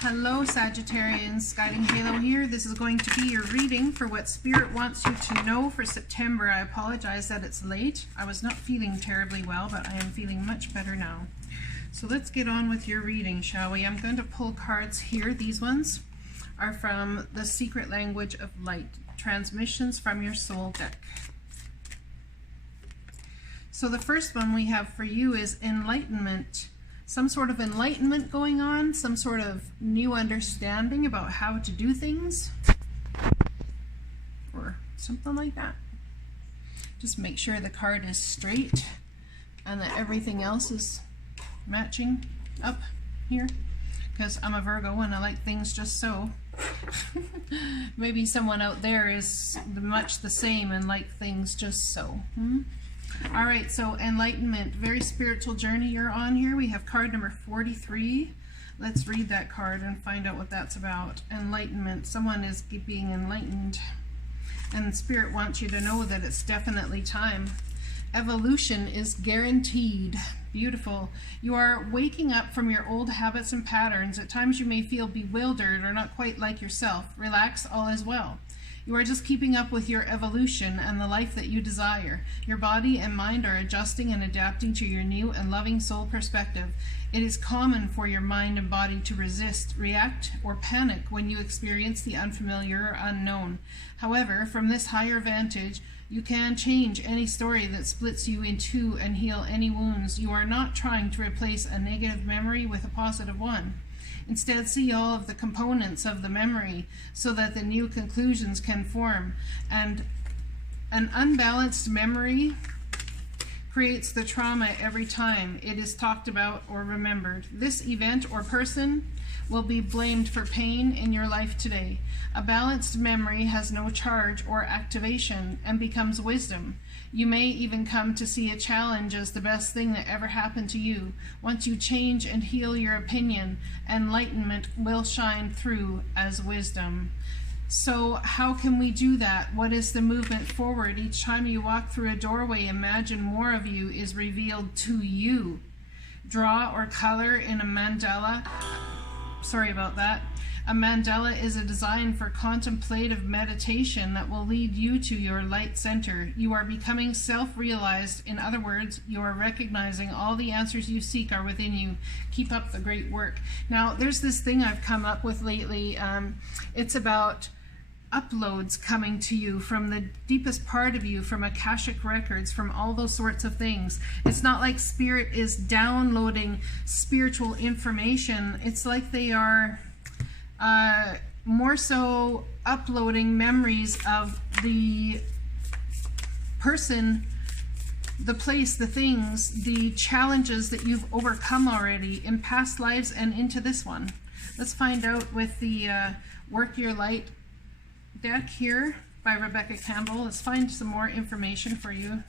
Hello Sagittarians, GuidingHalo here. This is going to be your reading for what Spirit wants you to know for September. I apologize that it's late. I was not feeling terribly well, but I am feeling much better now. So let's get on with your reading, shall we? I'm going to pull cards here. These ones are from the Secret Language of Light, Transmissions from Your Soul deck. So the first one we have for you is Enlightenment. Some sort of enlightenment going on, some sort of new understanding about how to do things, or something like that. Just make sure the card is straight and that everything else is matching up here, because I'm a Virgo and I like things just so. Maybe someone out there is much the same and like things just so. All right, so Enlightenment, very spiritual journey you're on here. We have card number 43. Let's read that card and find out what that's about. Enlightenment, someone is being enlightened. And Spirit wants you to know that it's definitely time. Evolution is guaranteed. Beautiful. You are waking up from your old habits and patterns. At times you may feel bewildered or not quite like yourself. Relax, all is well. You are just keeping up with your evolution and the life that you desire. Your body and mind are adjusting and adapting to your new and loving soul perspective. It is common for your mind and body to resist, react, or panic when you experience the unfamiliar or unknown. However, from this higher vantage, you can change any story that splits you in two and heal any wounds. You are not trying to replace a negative memory with a positive one. Instead, see all of the components of the memory so that the new conclusions can form. And an unbalanced memory creates the trauma every time it is talked about or remembered. This event or person will be blamed for pain in your life today. A balanced memory has no charge or activation and becomes wisdom. You may even come to see a challenge as the best thing that ever happened to you. Once you change and heal your opinion, enlightenment will shine through as wisdom. So how can we do that? What is the movement forward? Each time you walk through a doorway, imagine more of you is revealed to you. Draw or color in a mandala. Sorry about that. A mandala is a design for contemplative meditation that will lead you to your light center. You are becoming self-realized. In other words, you are recognizing all the answers you seek are within you. Keep up the great work. Now, there's this thing I've come up with lately. It's about uploads coming to you from the deepest part of you, from Akashic records, from all those sorts of things. It's not like Spirit is downloading spiritual information. It's like they are more so uploading memories of the person, the place, the things, the challenges that you've overcome already in past lives and into this one. Let's find out with the Work Your Light deck here by Rebecca Campbell. Let's find some more information for you.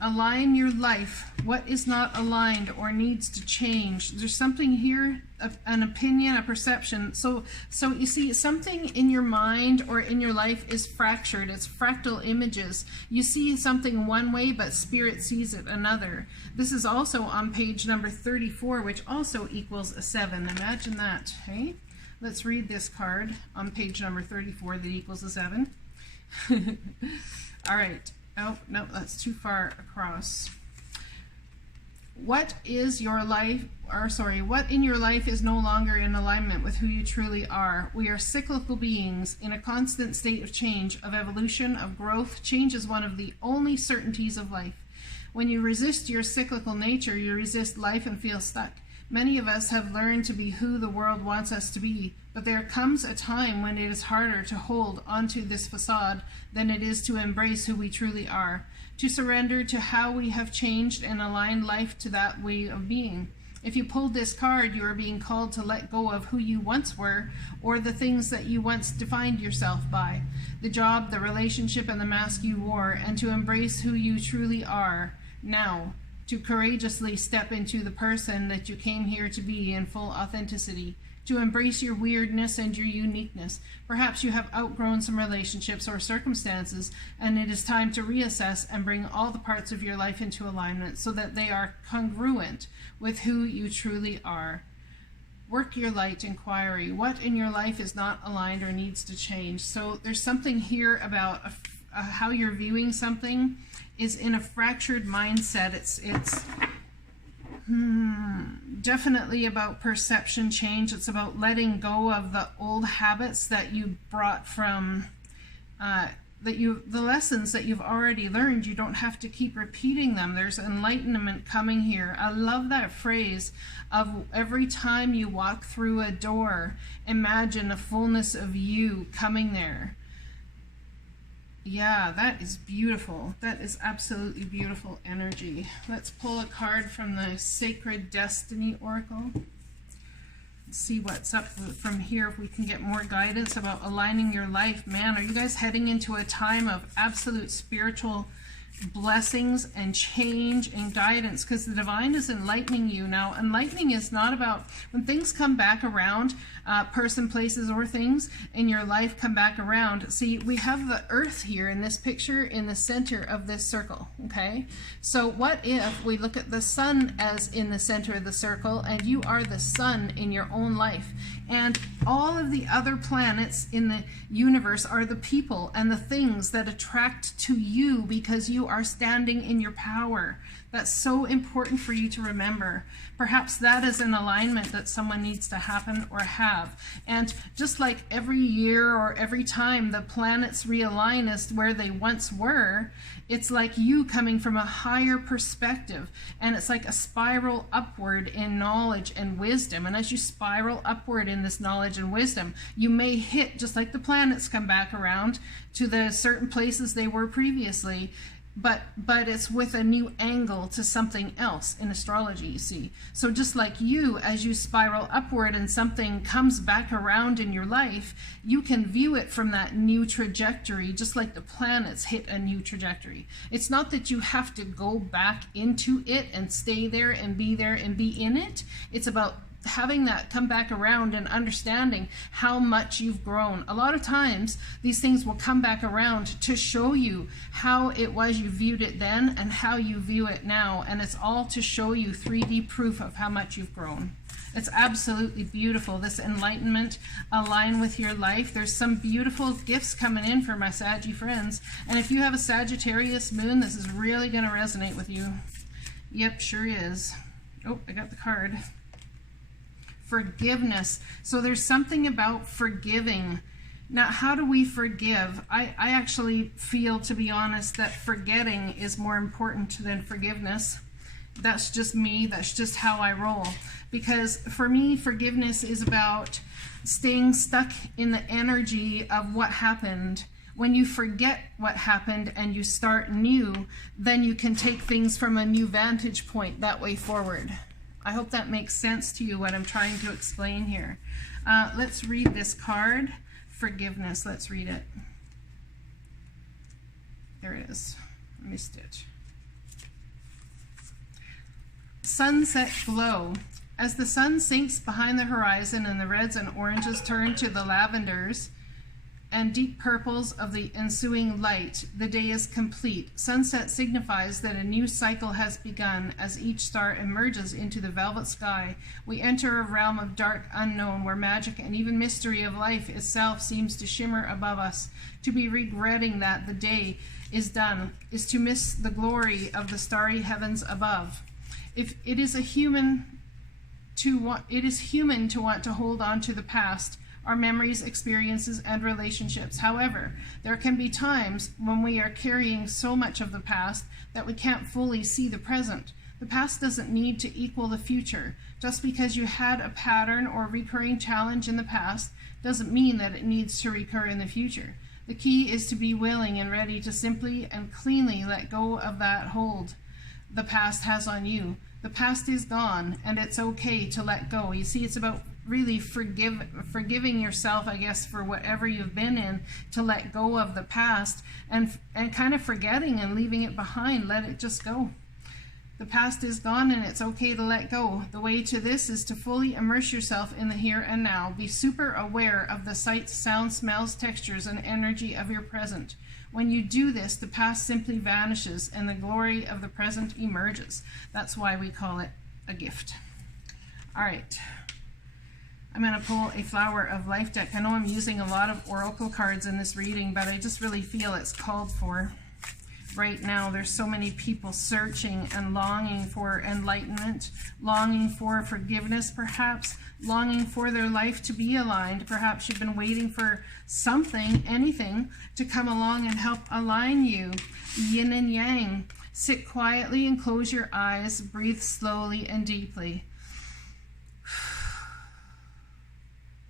Align your life. What is not aligned or needs to change? There's something here, an opinion, a perception. So you see, something in your mind or in your life is fractured. It's fractal images. You see something one way, but Spirit sees it another. This is also on page number 34, which also equals a 7. Imagine that, hey? Let's read this card on page number 34 that equals a 7. All right. Oh, no, that's too far across. What is your life, what in your life is no longer in alignment with who you truly are? We are cyclical beings in a constant state of change, of evolution, of growth. Change is one of the only certainties of life. When you resist your cyclical nature, you resist life and feel stuck. Many of us have learned to be who the world wants us to be, but there comes a time when it is harder to hold onto this facade than it is to embrace who we truly are, to surrender to how we have changed and align life to that way of being. If you pulled this card, you are being called to let go of who you once were, or the things that you once defined yourself by, the job, the relationship, and the mask you wore, and to embrace who you truly are now, to courageously step into the person that you came here to be in full authenticity, to embrace your weirdness and your uniqueness. Perhaps you have outgrown some relationships or circumstances, and it is time to reassess and bring all the parts of your life into alignment so that they are congruent with who you truly are. Work your light inquiry. What in your life is not aligned or needs to change? So there's something here about how you're viewing something is in a fractured mindset. It's definitely about perception change. It's about letting go of the old habits that you brought from the lessons that you've already learned. You don't have to keep repeating them. There's enlightenment coming here. I love that phrase of every time you walk through a door, imagine a fullness of you coming there. Yeah, that is beautiful. That is absolutely beautiful energy. Let's pull a card from the Sacred Destiny Oracle. Let's see what's up from here, if we can get more guidance about aligning your life. Man, are you guys heading into a time of absolute spiritual blessings and change and guidance, because the divine is enlightening you. Now, enlightening is not about when things come back around, person, places, or things in your life come back around. See, we have the earth here in this picture in the center of this circle, okay? So what if we look at the sun as in the center of the circle, and you are the sun in your own life, and all of the other planets in the universe are the people and the things that attract to you because you are standing in your power. That's so important for you to remember. Perhaps that is an alignment that someone needs to happen or have. And just like every year or every time the planets realign as where they once were, it's like you coming from a higher perspective, and it's like a spiral upward in knowledge and wisdom. And as you spiral upward in this knowledge and wisdom, you may hit, just like the planets come back around to the certain places they were previously, but it's with a new angle to something else in astrology, you see. So just like you, as you spiral upward and something comes back around in your life, you can view it from that new trajectory, just like the planets hit a new trajectory. It's not that you have to go back into it and stay there and be in it. It's about having that come back around and understanding how much you've grown. A lot of times these things will come back around to show you how it was you viewed it then and how you view it now, and it's all to show you 3D proof of how much you've grown. It's absolutely beautiful, this enlightenment. Align with your life. There's some beautiful gifts coming in for my Saggy friends, and if you have a Sagittarius moon, this is really going to resonate with you. Yep, sure is. Oh, I got the card. Forgiveness. So there's something about forgiving. Now, how do we forgive? I actually feel, to be honest, that forgetting is more important than forgiveness. That's just me. That's just how I roll. Because for me, forgiveness is about staying stuck in the energy of what happened. When you forget what happened and you start new, then you can take things from a new vantage point that way forward. I hope that makes sense to you, what I'm trying to explain here. Let's read this card, forgiveness. Let's read it. There it is. I missed it. Sunset glow. As the sun sinks behind the horizon and the reds and oranges turn to the lavenders and deep purples of the ensuing light, the day is complete. Sunset signifies that a new cycle has begun. As each star emerges into the velvet sky, we enter a realm of dark unknown where magic and even mystery of life itself seems to shimmer above us. To be regretting that the day is done is to miss the glory of the starry heavens above. If it is human to want to hold on to the past, our memories, experiences, and relationships. However, there can be times when we are carrying so much of the past that we can't fully see the present. The past doesn't need to equal the future. Just because you had a pattern or recurring challenge in the past doesn't mean that it needs to recur in the future. The key is to be willing and ready to simply and cleanly let go of that hold the past has on you. The past is gone, and it's okay to let go. You see, it's about really forgiving yourself, I guess, for whatever you've been in, to let go of the past and kind of forgetting and leaving it behind. Let it just go. The past is gone, and it's okay to let go. The way to this is to fully immerse yourself in the here and now. Be super aware of the sights, sounds, smells, textures, and energy of your present. When you do this, the past simply vanishes and the glory of the present emerges. That's why we call it a gift. All right. I'm going to pull a Flower of Life deck. I know I'm using a lot of oracle cards in this reading, but I just really feel it's called for. Right now, there's so many people searching and longing for enlightenment, longing for forgiveness, perhaps longing for their life to be aligned. Perhaps you've been waiting for something, anything, to come along and help align you. Yin and yang. Sit quietly and close your eyes. Breathe slowly and deeply.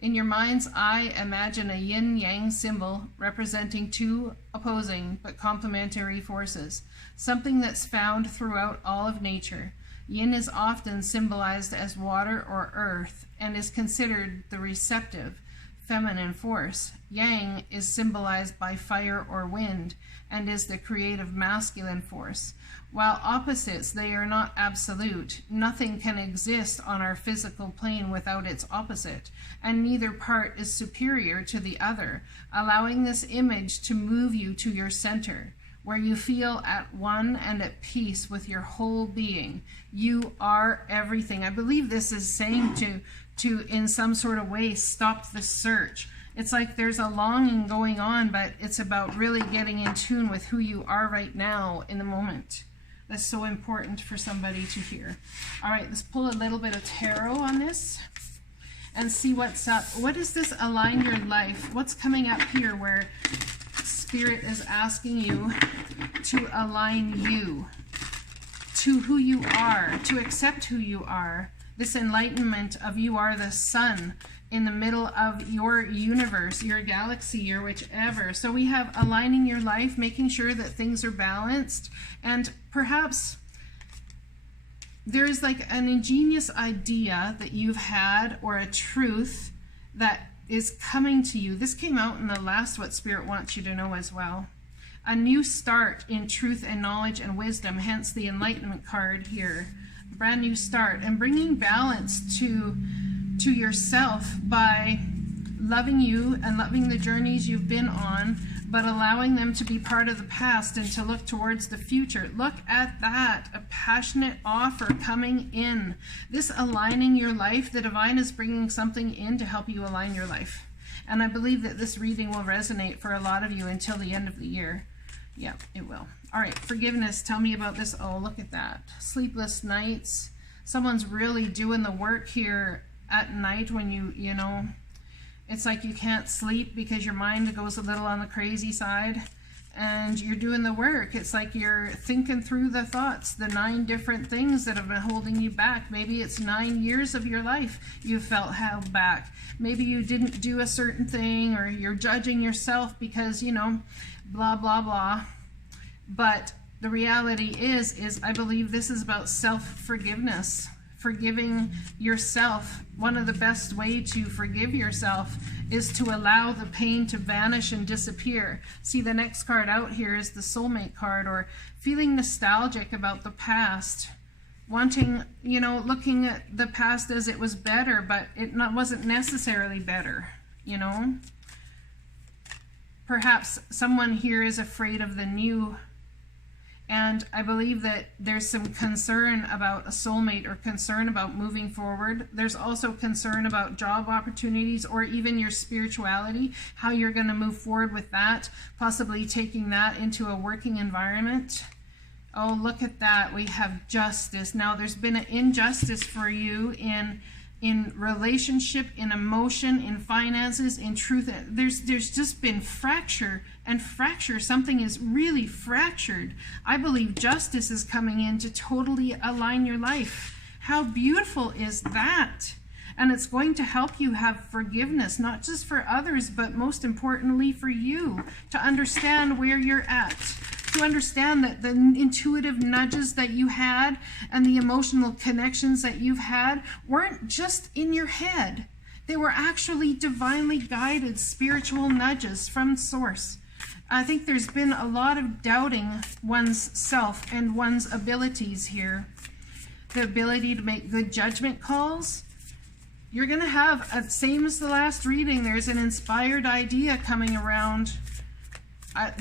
In your mind's eye, imagine a yin-yang symbol representing two opposing but complementary forces, something that's found throughout all of nature. Yin is often symbolized as water or earth and is considered the receptive, feminine force. Yang is symbolized by fire or wind and is the creative, masculine force. While opposites, they are not absolute. Nothing can exist on our physical plane without its opposite, and neither part is superior to the other, allowing this image to move you to your center, where you feel at one and at peace with your whole being. You are everything. I believe this is saying to in some sort of way, stop the search. It's like there's a longing going on, but it's about really getting in tune with who you are right now in the moment. That's so important for somebody to hear. All right, let's pull a little bit of tarot on this and see what's up. What does this align your life? What's coming up here where Spirit is asking you to align you to who you are, to accept who you are? This enlightenment of you are the sun in the middle of your universe, your galaxy, or whichever. So we have aligning your life, making sure that things are balanced, and perhaps there's like an ingenious idea that you've had or a truth that is coming to you. This came out in the last What Spirit Wants You to Know as well. A new start in truth and knowledge and wisdom, hence the Enlightenment card here. Brand new start, and bringing balance to yourself by loving you and loving the journeys you've been on, but allowing them to be part of the past and to look towards the future. Look at that, a passionate offer coming in. This aligning your life, the divine is bringing something in to help you align your life. And I believe that this reading will resonate for a lot of you until the end of the year. Yeah, it will. All right, forgiveness. Tell me about this. Oh, look at that. Sleepless nights. Someone's really doing the work here at night when you know, it's like you can't sleep because your mind goes a little on the crazy side, and you're doing the work. It's like you're thinking through the thoughts, the 9 different things that have been holding you back. Maybe it's 9 years of your life you felt held back. Maybe you didn't do a certain thing, or you're judging yourself because, you know, blah, blah, blah. But the reality is I believe this is about self-forgiveness. Forgiving yourself. One of the best ways to forgive yourself is to allow the pain to vanish and disappear. See, the next card out here is the soulmate card, or feeling nostalgic about the past, wanting, you know, looking at the past as it was better, but it wasn't necessarily better, you know. Perhaps someone here is afraid of the new. And I believe that there's some concern about a soulmate or concern about moving forward. There's also concern about job opportunities or even your spirituality, how you're going to move forward with that, possibly taking that into a working environment. Oh, look at that. We have justice. Now, there's been an injustice for you in relationship, in emotion, in finances, in truth. There's just been fracture and fracture. Something is really fractured. I believe justice is coming in to totally align your life. How beautiful is that? And it's going to help you have forgiveness, not just for others, but most importantly for you, to understand where you're at, to understand that the intuitive nudges that you had and the emotional connections that you've had weren't just in your head. They were actually divinely guided spiritual nudges from Source. I think there's been a lot of doubting one's self and one's abilities here. The ability to make good judgment calls. You're going to have, same as the last reading, there's an inspired idea coming around.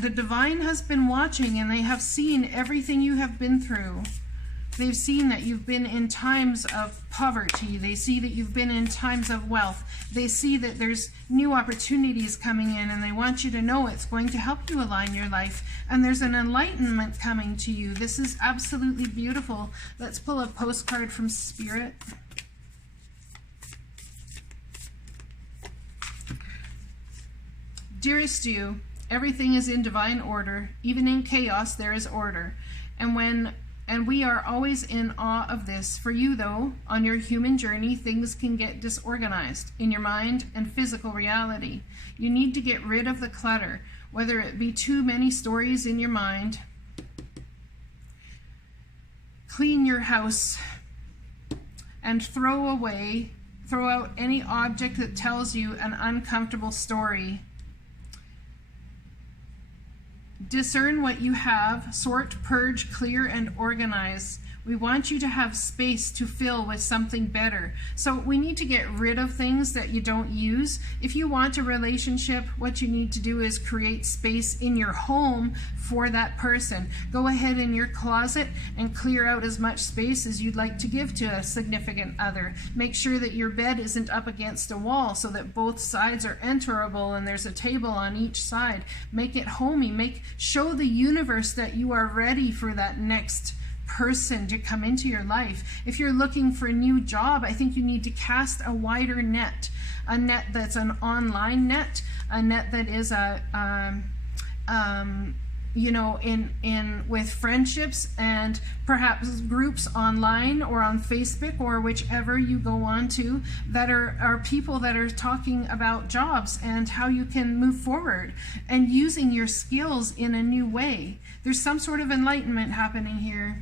The divine has been watching, and they have seen everything you have been through. They've seen that you've been in times of poverty. They see that you've been in times of wealth. They see that there's new opportunities coming in, and they want you to know it's going to help you align your life. And there's an enlightenment coming to you. This is absolutely beautiful. Let's pull a postcard from Spirit. Dearest you, everything is in divine order. Even in chaos, there is order. And we are always in awe of this. For you, though, on your human journey, things can get disorganized in your mind and physical reality. You need to get rid of the clutter, whether it be too many stories in your mind. Clean your house and throw out any object that tells you an uncomfortable story. Discern what you have, sort, purge, clear, and organize. We want you to have space to fill with something better. So we need to get rid of things that you don't use. If you want a relationship, what you need to do is create space in your home for that person. Go ahead in your closet and clear out as much space as you'd like to give to a significant other. Make sure that your bed isn't up against a wall so that both sides are enterable and there's a table on each side. Make it homey. Show the universe that you are ready for that next person to come into your life. If you're looking for a new job, I think you need to cast a wider net, a net that's an online net, a net that is with friendships and perhaps groups online or on Facebook or whichever you go on to that are people that are talking about jobs and how you can move forward and using your skills in a new way. There's some sort of enlightenment happening here.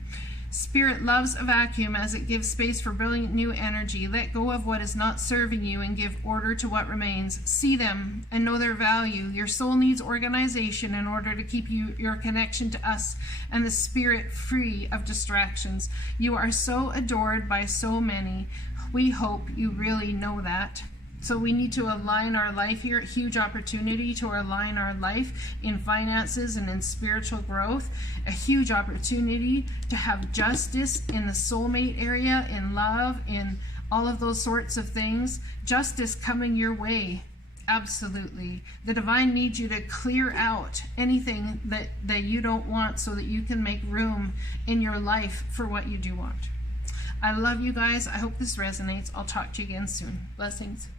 Spirit loves a vacuum as it gives space for brilliant new energy. Let go of what is not serving you and give order to what remains. See them and know their value. Your soul needs organization in order to keep your connection to us and the spirit free of distractions. You are so adored by so many. We hope you really know that. So we need to align our life here, a huge opportunity to align our life in finances and in spiritual growth, a huge opportunity to have justice in the soulmate area, in love, in all of those sorts of things. Justice coming your way, absolutely. The divine needs you to clear out anything that you don't want so that you can make room in your life for what you do want. I love you guys. I hope this resonates. I'll talk to you again soon. Blessings.